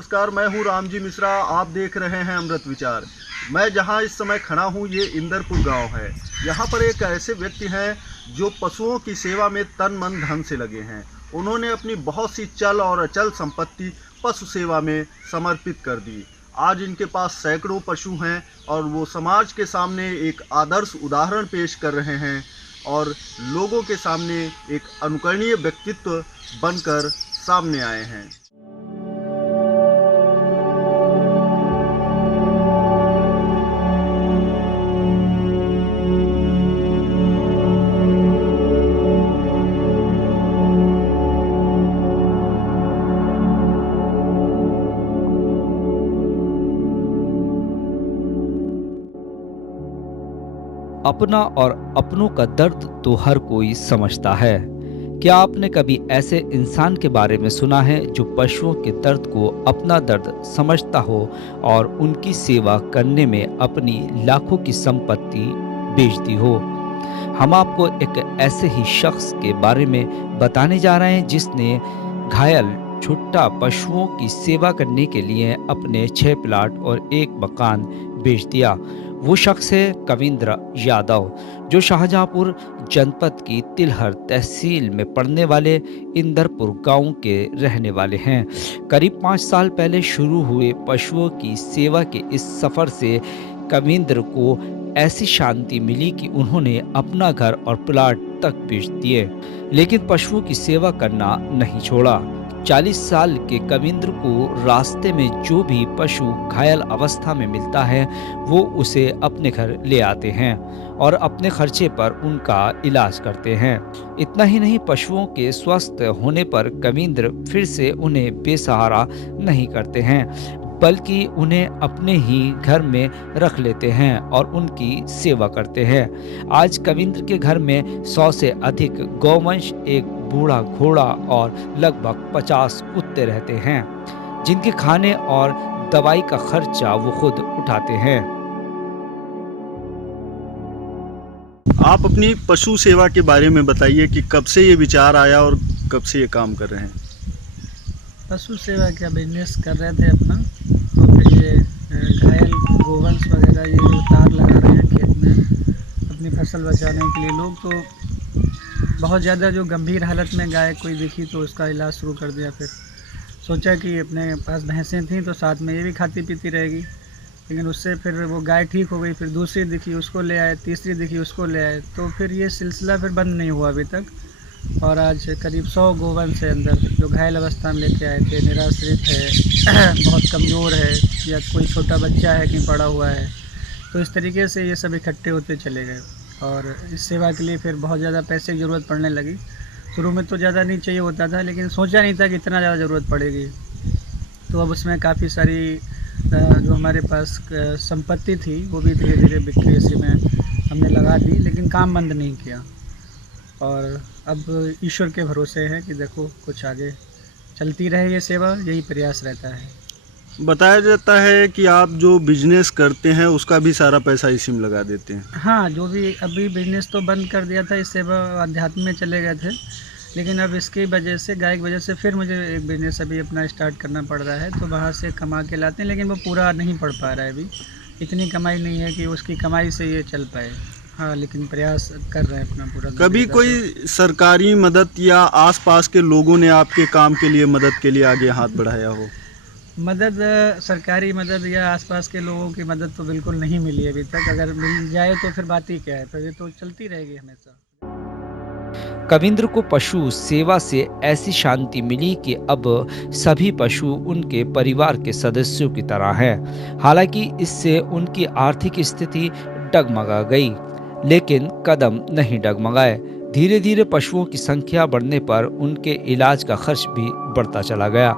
नमस्कार, मैं हूँ रामजी मिश्रा। आप देख रहे हैं अमृत विचार। मैं जहाँ इस समय खड़ा हूँ ये इंदरपुर गांव है। यहाँ पर एक ऐसे व्यक्ति हैं जो पशुओं की सेवा में तन मन धन से लगे हैं। उन्होंने अपनी बहुत सी चल और अचल संपत्ति पशु सेवा में समर्पित कर दी। आज इनके पास सैकड़ों पशु हैं और वो समाज के सामने एक आदर्श उदाहरण पेश कर रहे हैं और लोगों के सामने एक अनुकरणीय व्यक्तित्व बनकर सामने आए हैं। अपना और अपनों का दर्द तो हर कोई समझता है। क्या आपने कभी ऐसे इंसान के बारे में सुना है जो पशुओं के दर्द को अपना दर्द समझता हो और उनकी सेवा करने में अपनी लाखों की संपत्ति बेच दी हो? हम आपको एक ऐसे ही शख्स के बारे में बताने जा रहे हैं जिसने घायल छुट्टा पशुओं की सेवा करने के लिए अपने 6 प्लाट और 1 मकान बेच दिया। वो शख्स है कविंद्र यादव, जो शाहजहांपुर जनपद की तिलहर तहसील में पड़ने वाले इंदरपुर गांव के रहने वाले हैं। करीब 5 साल पहले शुरू हुए पशुओं की सेवा के इस सफर से कविंद्र को ऐसी शांति मिली कि उन्होंने अपना घर और प्लाट तक बेच दिए, लेकिन पशुओं की सेवा करना नहीं छोड़ा। 40 साल के कविंद्र को रास्ते में जो भी पशु घायल अवस्था में मिलता है वो उसे अपने घर ले आते हैं और अपने खर्चे पर उनका इलाज करते हैं। इतना ही नहीं, पशुओं के स्वस्थ होने पर कविंद्र फिर से उन्हें बेसहारा नहीं करते हैं, बल्कि उन्हें अपने ही घर में रख लेते हैं और उनकी सेवा करते हैं। आज कविंद्र के घर में 100 से अधिक गौवंश, एक बूढ़ा घोड़ा और लगभग 50 कुत्ते रहते हैं, जिनके खाने और दवाई का खर्चा वो खुद उठाते हैं। आप अपनी पशु सेवा के बारे में बताइए कि कब से ये विचार आया और कब से ये काम कर रहे हैं। पशु सेवा का बिजनेस कर रहे थे अपना, और फिर ये घायल गोवंश वगैरह ये तार लगा रहे हैं खेत में अपनी फसल बचाने के लिए। लोग तो बहुत ज़्यादा जो गंभीर हालत में गाय कोई दिखी तो उसका इलाज शुरू कर दिया। फिर सोचा कि अपने पास भैंसें थीं तो साथ में ये भी खाती पीती रहेगी, लेकिन उससे फिर वो गाय ठीक हो गई। फिर दूसरी दिखी उसको ले आए, तीसरी दिखी उसको ले आए, तो फिर ये सिलसिला फिर बंद नहीं हुआ अभी तक। और आज करीब 100 गोवंश है अंदर जो घायल अवस्था में लेके आए थे, निराश्रित है, बहुत कमज़ोर है, या कोई छोटा बच्चा है कहीं पड़ा हुआ है। तो इस तरीके से ये सब इकट्ठे होते चले गए और इस सेवा के लिए फिर बहुत ज़्यादा पैसे की ज़रूरत पड़ने लगी। शुरू में तो ज़्यादा नहीं चाहिए होता था, लेकिन सोचा नहीं था कि इतना ज़्यादा ज़रूरत पड़ेगी। तो अब उसमें काफ़ी सारी जो हमारे पास संपत्ति थी वो भी धीरे धीरे बिक्री इसी में हमने लगा दी, लेकिन काम बंद नहीं किया। और अब ईश्वर के भरोसे है कि देखो कुछ आगे चलती रहे ये सेवा, यही प्रयास रहता है। बताया जाता है कि आप जो बिजनेस करते हैं उसका भी सारा पैसा इसी में लगा देते हैं। हाँ, जो भी अभी बिजनेस तो बंद कर दिया था, इस सेवा अध्यात्म में चले गए थे, लेकिन अब इसकी वजह से, गाय की वजह से फिर मुझे एक बिजनेस अभी अपना स्टार्ट करना पड़ रहा है। तो वहाँ से कमा के लाते हैं, लेकिन वो पूरा नहीं पड़ पा रहा है। अभी इतनी कमाई नहीं है कि उसकी कमाई से ये चल पाए। हाँ, लेकिन प्रयास कर रहे हैं अपना पूरा। कभी कोई सरकारी मदद या आसपास के लोगों ने आपके काम के लिए मदद के लिए आगे हाथ बढ़ाया हो? मदद, सरकारी मदद या आसपास के लोगों की मदद तो बिल्कुल नहीं मिली अभी तक। अगर मिल जाए तो फिर बात ही क्या है, फिर ये तो चलती रहेगी हमेशा। कविंद्र को पशु सेवा से ऐसी शांति मिली कि अब सभी पशु उनके परिवार के सदस्यों की तरह हैं। हालांकि इससे उनकी आर्थिक स्थिति डगमगा गई, लेकिन कदम नहीं डगमगाए। धीरे धीरे पशुओं की संख्या बढ़ने पर उनके इलाज का खर्च भी बढ़ता चला गया,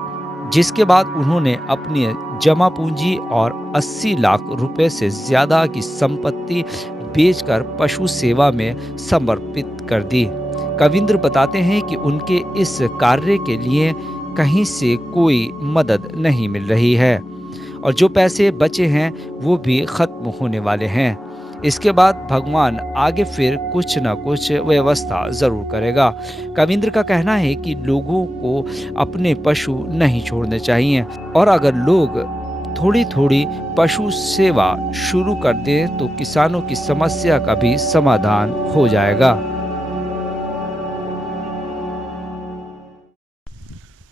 जिसके बाद उन्होंने अपनी जमा पूंजी और 80 लाख रुपए से ज्यादा की संपत्ति बेचकर पशु सेवा में समर्पित कर दी। कविंद्र बताते हैं कि उनके इस कार्य के लिए कहीं से कोई मदद नहीं मिल रही है और जो पैसे बचे हैं वो भी खत्म होने वाले हैं। इसके बाद भगवान आगे फिर कुछ न कुछ व्यवस्था जरूर करेगा। कविंद्र का कहना है कि लोगों को अपने पशु नहीं छोड़ने चाहिए और अगर लोग थोड़ी थोड़ी पशु सेवा शुरू कर दें तो किसानों की समस्या का भी समाधान हो जाएगा।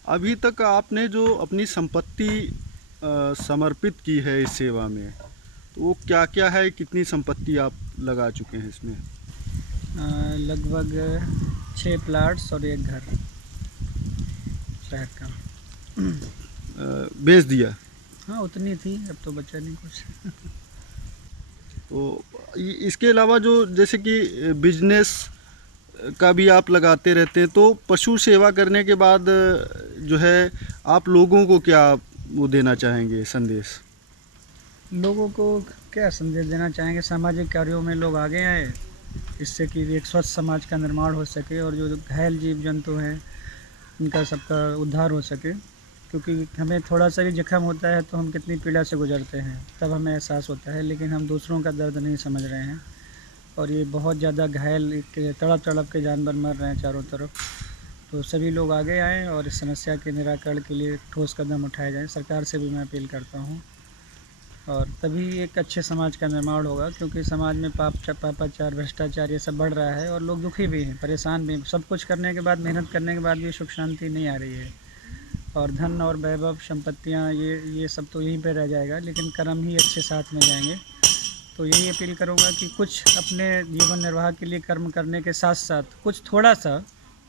अभी तक आपने जो अपनी संपत्ति समर्पित की है इस सेवा में, तो वो क्या क्या है, कितनी संपत्ति आप लगा चुके हैं इसमें? लगभग 6 प्लाट्स और 1 घर शहर का। बेच दिया? हाँ, उतनी थी, अब तो बचा नहीं कुछ। तो इसके अलावा जो जैसे कि बिजनेस का भी आप लगाते रहते हैं, तो पशु सेवा करने के बाद जो है आप लोगों को क्या वो देना चाहेंगे संदेश? लोगों को क्या संदेश देना चाहेंगे? सामाजिक कार्यों में लोग आगे आए, इससे कि एक स्वस्थ समाज का निर्माण हो सके और जो घायल जीव जंतु हैं इनका सबका उद्धार हो सके। क्योंकि हमें थोड़ा सा भी जख्म होता है तो हम कितनी पीड़ा से गुजरते हैं, तब हमें एहसास होता है, लेकिन हम दूसरों का दर्द नहीं समझ रहे हैं। और ये बहुत ज़्यादा घायल तड़प तड़प के जानवर मर रहे हैं चारों तरफ। तो सभी लोग आगे आएँ और इस समस्या के निराकरण के लिए ठोस कदम उठाए जाएँ। सरकार से भी मैं अपील करता हूँ और तभी एक अच्छे समाज का निर्माण होगा। क्योंकि समाज में पापाचार, भ्रष्टाचार ये सब बढ़ रहा है और लोग दुखी भी हैं, परेशान भी हैं। सब कुछ करने के बाद, मेहनत करने के बाद भी सुख शांति नहीं आ रही है और धन और वैभव संपत्तियाँ ये सब तो यहीं पे रह जाएगा, लेकिन कर्म ही अच्छे साथ में जाएंगे। तो यही अपील करूँगा कि कुछ अपने जीवन निर्वाह के लिए कर्म करने के साथ साथ कुछ थोड़ा सा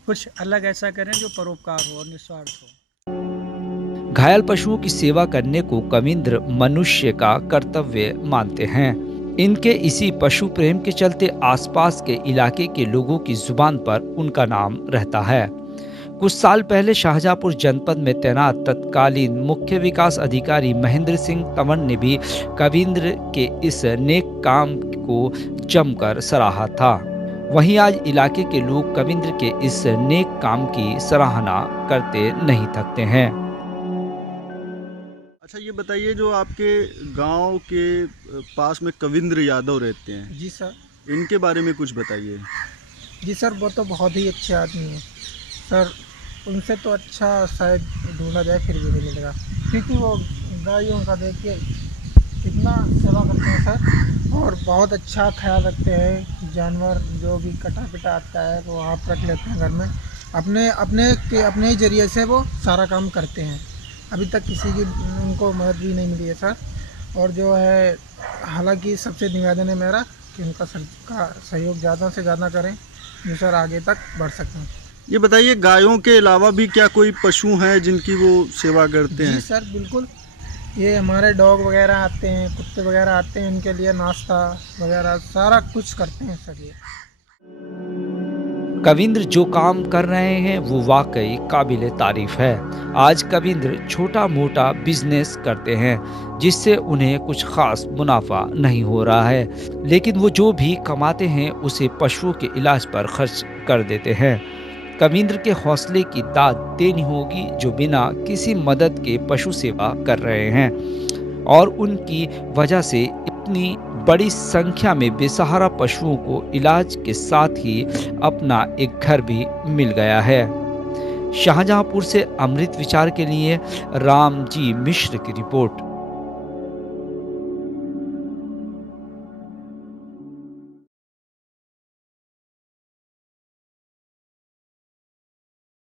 कुछ अलग ऐसा करें जो परोपकार हो और निस्वार्थ हो। घायल पशुओं की सेवा करने को कविंद्र मनुष्य का कर्तव्य मानते हैं। इनके इसी पशु प्रेम के चलते आसपास के इलाके के लोगों की जुबान पर उनका नाम रहता है। कुछ साल पहले शाहजहांपुर जनपद में तैनात तत्कालीन मुख्य विकास अधिकारी महेंद्र सिंह तंवर ने भी कविंद्र के इस नेक काम को जमकर सराहा था। वहीं आज इलाके के लोग कविंद्र के इस नेक काम की सराहना करते नहीं थकते हैं। अच्छा, ये बताइए, जो आपके गांव के पास में कविंद्र यादव रहते हैं, जी सर। इनके बारे में कुछ बताइए। जी सर, वो तो बहुत ही अच्छे आदमी हैं सर। उनसे तो अच्छा शायद ढूंढा जाए फिर भी नहीं मिलेगा, क्योंकि वो गायों का देखिए इतना सेवा करते हैं सर और बहुत अच्छा ख्याल रखते हैं। जानवर जो भी कटा पिटा आता है वो आप रख लेते हैं घर में, अपने ही जरिए से वो सारा काम करते हैं। अभी तक किसी की उनको मदद भी नहीं मिली है सर। और जो है, हालांकि सबसे निवेदन है मेरा कि उनका सहयोग ज़्यादा से ज़्यादा करें, जो सर आगे तक बढ़ सकें। ये बताइए, गायों के अलावा भी क्या कोई पशु हैं जिनकी वो सेवा करते हैं? जी सर, बिल्कुल। ये हमारे डॉग वगैरह आते हैं, कुत्ते वगैरह आते हैं, इनके लिए नाश्ता वगैरह सारा कुछ करते हैं सर ये। कविंद्र जो काम कर रहे हैं वो वाकई काबिले तारीफ है। आज कविंद्र छोटा मोटा बिजनेस करते हैं जिससे उन्हें कुछ खास मुनाफा नहीं हो रहा है, लेकिन वो जो भी कमाते हैं उसे पशुओं के इलाज पर खर्च कर देते हैं। कविंद्र के हौसले की दाद देनी होगी जो बिना किसी मदद के पशु सेवा कर रहे हैं और उनकी वजह से इतनी बड़ी संख्या में बेसहारा पशुओं को इलाज के साथ ही अपना एक घर भी मिल गया है। शाहजहांपुर से अमृत विचार के लिए रामजी मिश्र की रिपोर्ट।